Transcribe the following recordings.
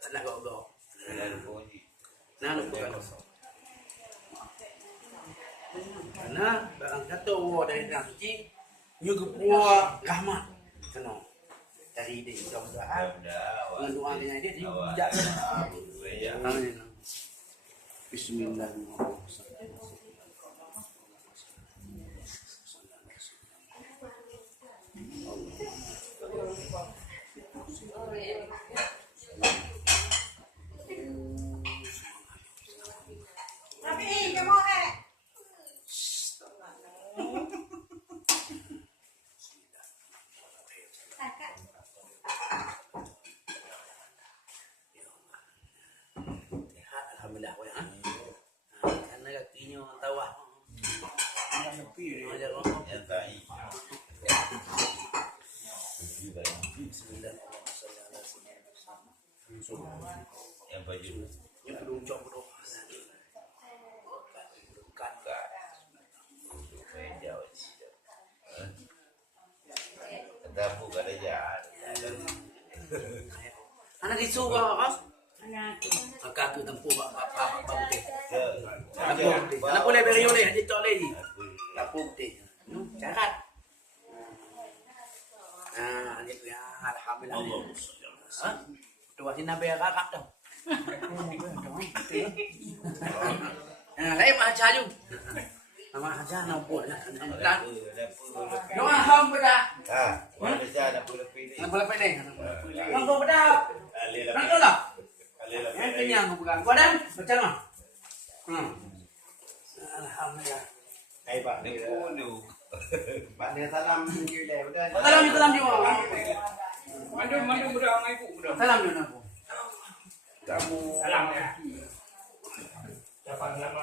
Nak go. Lalu bunyi. Nah, bukan. Karena barang kata Allah dari dalam suci juga puak rahmat. Kena. Dari dia mudah-mudahan. Dengan doa dia dia bijak. Amin. Bismillahirrahmanirrahim. Alhamdulillah boleh ha. Karena kakinya tawah. Nak sepi dia ajar orang. Yang tai. Yang baju. Yang belum cok bro. Kakak. Meja wajib. Katamu kada jahat. Anak isu kau Kakak tu tempuh apa putih. Anak boleh beri oleh dia tak lagi. Tak putih. Carat. Ah, ni ya alhamdulillah. Ha? Tuan sini nabi kakak dah. Ah, lain macam aja. Nama aja nak buat nak. Doa hamba. Ah, mana saja nak lebih ni. Nak boleh pilih. Nak kau bedak. Nak kau lah. Yang kenyang aku pegang. Kau dan macam mana? Alhamdulillah. Hai Pak, ni punu. Pak dia salam je dah. Salam dia. Mandu budak sama ibu budak. Salam dia aku. Kamu Salam ya. Dapat nama.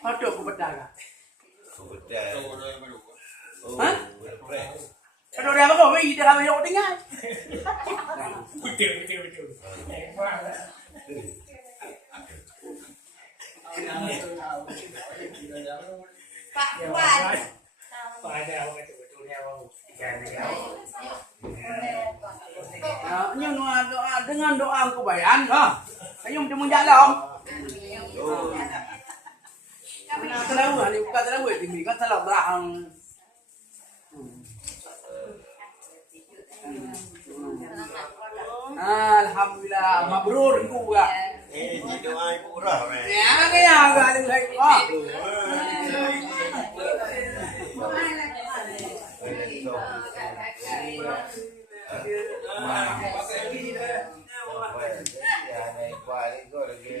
Hodo aku bedak. sudah. Ha? Betul. Kalau dia apa wei dia kami nak tinggal. Betul. Pak Wan. Pada awak betul-betulnya awak ikan dia. Nhưng doa dengan doa aku bayan ha. Ayum dia menjalam. Terlalu ni bukan terlalu tinggi kan terlalu belakang. Alhamdulillah mabrur ku ga. Doa ibu rah. Ya kaya ga ada lagi ko. Apa ya? Ini kuali kau lagi.